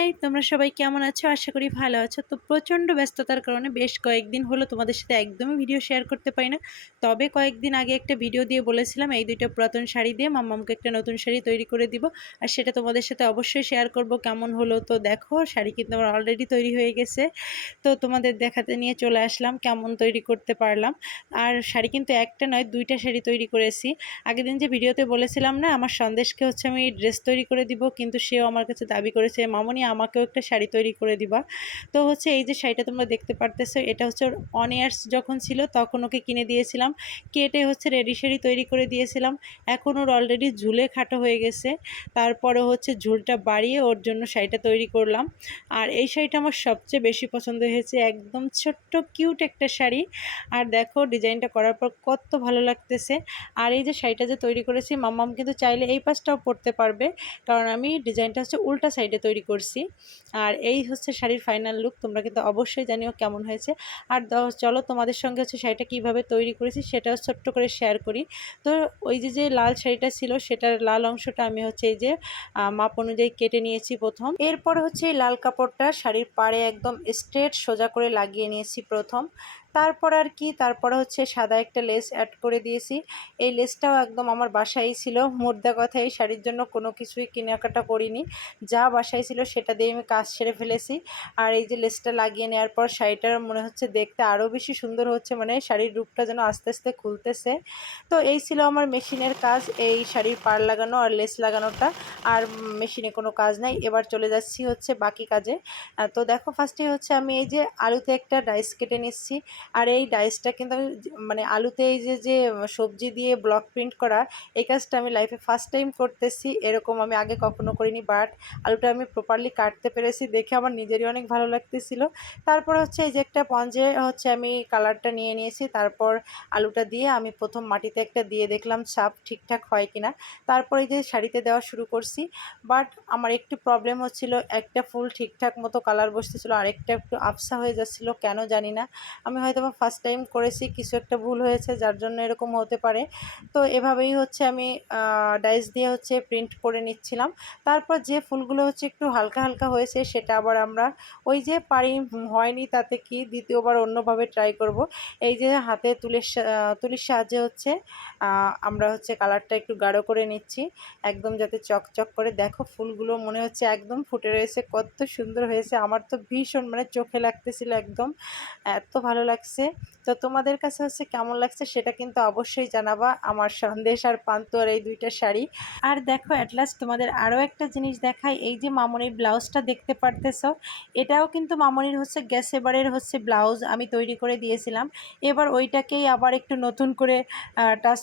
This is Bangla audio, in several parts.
হাই, তোমরা সবাই কেমন আছো? আশা করি ভালো আছো। তো প্রচণ্ড ব্যস্ততার কারণে বেশ কয়েকদিন হলো তোমাদের সাথে একদমই ভিডিও শেয়ার করতে পারি না। তবে কয়েকদিন আগে একটা ভিডিও দিয়ে বলেছিলাম, এই দুইটা পুরাতন শাড়ি দিয়ে মাম্মামকে একটা নতুন শাড়ি তৈরি করে দিব। আর সেটা তোমাদের সাথে অবশ্যই শেয়ার করব, কেমন হলো? তো দেখো, শাড়ি কিন্তু আমার অলরেডি তৈরি হয়ে গেছে। তো তোমাদের দেখাতে নিয়ে চলে আসলাম, কেমন তৈরি করতে পারলাম। আর শাড়ি কিন্তু একটা নয়, দুইটা শাড়ি তৈরি করেছি। আগের দিন যে ভিডিওতে বলেছিলাম না, আমার সন্দেশকে হচ্ছে আমি ড্রেস তৈরি করে দিব, কিন্তু সেও আমার কাছে দাবি করেছে, মামনি আমাকেও একটা শাড়ি তৈরি করে দিবা। তো হচ্ছে এই যে শাড়িটা তোমরা দেখতে পারতেছো, এটা হচ্ছে ওর অন ইয়ার্স যখন ছিল তখন ওকে কিনে দিয়েছিলাম। কেটে হচ্ছে রেডি শাড়ি তৈরি করে দিয়েছিলাম। এখন ওর অলরেডি ঝুলে খাটো হয়ে গেছে। তারপরে হচ্ছে ঝুলটা বাড়িয়ে ওর জন্য শাড়িটা তৈরি করলাম। আর এই শাড়িটা আমার সবচেয়ে বেশি পছন্দ হয়েছে। একদম ছোট্ট কিউট একটা শাড়ি। আর দেখো ডিজাইনটা করার পর কত ভালো লাগতেছে। আর এই যে শাড়িটা যে তৈরি করেছি, মাম্মাম কিন্তু চাইলে এই পাশটাও পরতে পারবে। কারণ আমি ডিজাইনটা হচ্ছে উল্টা সাইডে তৈরি করছি। আর এই হচ্ছে শাড়ির ফাইনাল লুক তোমরা কিন্তু অবশ্যই জানিও কেমন হয়েছে। আর চলো তোমাদের সঙ্গে হচ্ছে শাড়িটা কীভাবে তৈরি করেছি, সেটাও ছোট্ট করে শেয়ার করি। তো ওই যে যে লাল শাড়িটা ছিল, সেটার লাল অংশটা আমি হচ্ছে এই যে মাপ অনুযায়ী কেটে নিয়েছি প্রথম। এরপর হচ্ছে এই লাল কাপড়টা শাড়ির পাড়ে একদম স্ট্রেট সোজা করে লাগিয়ে নিয়েছি প্রথম। তারপর আর কি, তারপরে হচ্ছে সাদা একটা লেস অ্যাড করে দিয়েছি। এই লেসটাও একদম আমার বাসায় ছিল। মোদ্দা কথা, এই শাড়ির জন্য কোনো কিছুই কেনাকাটা করিনি। যা বাসায় ছিল সেটা দিয়ে আমি কাজ সেরে ফেলেছি। আর এই যে লেসটা লাগিয়ে নেওয়ার পর শাড়িটার মনে হচ্ছে দেখতে আরও বেশি সুন্দর হচ্ছে মানে শাড়ির রূপটা যেন আস্তে আস্তে খুলতেছে। তো এই ছিল আমার মেশিনের কাজ, এই শাড়ির পার লাগানো আর লেস লাগানোটা। আর মেশিনে কোনো কাজ নাই। এবার চলে যাচ্ছি হচ্ছে বাকি কাজে। তো দেখো ফার্স্টে হচ্ছে আমি এই যে আলুতে একটা ডাইস কেটে নিচ্ছি। আর এই ডাইসটা কিন্তু আমি মানে আলুতে এই যে যে সবজি দিয়ে ব্লক প্রিন্ট করা, এই কাজটা আমি লাইফে ফার্স্ট টাইম করতেছি, এরকম আমি আগে কখনো করিনি বাট আলুটা আমি প্রপারলি কাটতে পেরেছি, দেখে আমার নিজেরই অনেক ভালো লাগতেছিল। তারপর হচ্ছে এই যে একটা পঞ্জে হচ্ছে আমি কালারটা নিয়ে নিয়েছি, তারপর আলুটা দিয়ে আমি প্রথম মাটিতে একটা দিয়ে দেখলাম সাপ ঠিকঠাক হয় কিনা। তারপর এই যে শাড়িতে দেওয়া শুরু করছি বাট আমার একটু প্রবলেম হচ্ছিল, একটা ফুল ঠিকঠাক মতো কালার বসতেছিল, আরেকটা একটু আফসা হয়ে যাচ্ছিল, কেন জানি না। আমি হয়তো বা ফার্স্ট টাইম করেছি, কিছু একটা ভুল হয়েছে, যার জন্য এরকম হতে পারে। তো এভাবেই হচ্ছে আমি ডাইস দিয়ে হচ্ছে প্রিন্ট করে নিচ্ছিলাম। তারপর যে ফুলগুলো হচ্ছে একটু হালকা হালকা হয়েছে, সেটা আবার আমরা ওই যে পারি হয়নি তাতে কি দ্বিতীয়বার অন্যভাবে ট্রাই করব। এই যে হাতে তুলের তুলির সাহায্যে হচ্ছে আমরা হচ্ছে কালারটা একটু গাঢ় করে নিচ্ছি, একদম যাতে চকচক করে। দেখো ফুলগুলো মনে হচ্ছে একদম ফুটে রয়েছে, কত সুন্দর হয়েছে। আমার তো ভীষণ মানে চোখে লাগতেছিল একদম। এত ভালো লাগছে। তো তোমাদের কাছে হচ্ছে কেমন লাগছে সেটা কিন্তু অবশ্যই জানাবা। আমার সন্দেশ আর পান্তুয়ার এই দুইটা শাড়ি। আর দেখো অ্যাটলাস্ট তোমাদের আরও একটা জিনিস দেখাই। এই যে মামনির ব্লাউজটা দেখতে পারতেছ, এটাও কিন্তু মামনির হচ্ছে গ্যাস এবারের হচ্ছে ব্লাউজ আমি তৈরি করে দিয়েছিলাম। এবার ওইটাকেই আবার একটু নতুন করে টাচ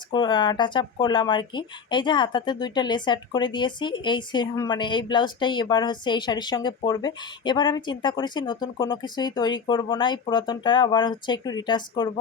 টাচ আপ করলাম আর কি। এই যে হাতাতে দুইটা লেস অ্যাড করে দিয়েছি। এই মানে এই ব্লাউজটাই এবার হচ্ছে এই শাড়ির সঙ্গে পরবে। এবার আমি চিন্তা করেছি নতুন কোনো কিছুই তৈরি করব না। এই পুরাতনটা আবার হচ্ছে একটু রিটাচ করব।